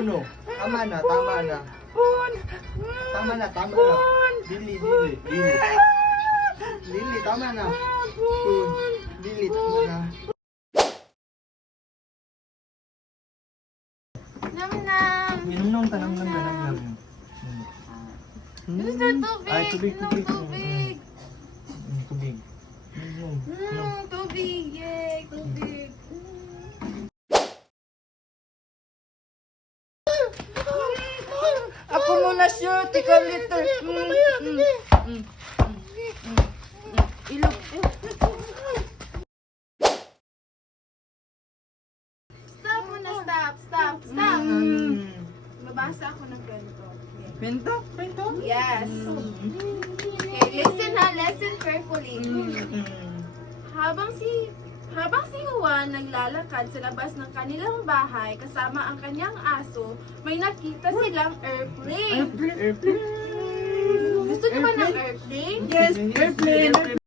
no. Tama na, tama na. Tama na, tama na. Lili, Lili, Lili. Lili, tama na. Lili, tama na. Nam nam. Minum ka, nam, nam, nam, nam, nam. Gusto tubig. Ay, tubig, tubig. tubig. Mm, Tubig. Minum, minum. Mm, tubig. Yay, tubig. Ako muna liter. Mm, mm, mm, mm, mm, mm. Ilog. Stop stop, stop. Mm. Mabasa ako ng ganito. Pinto? Pinto? Yes. Okay, listen ha, listen carefully. Mm. Habang si habang si Juan naglalakad sa labas ng kanilang bahay kasama ang kanyang aso, may nakita silang airplane. Airplane. Gusto niyo ba ng airplane? Yes, airplane.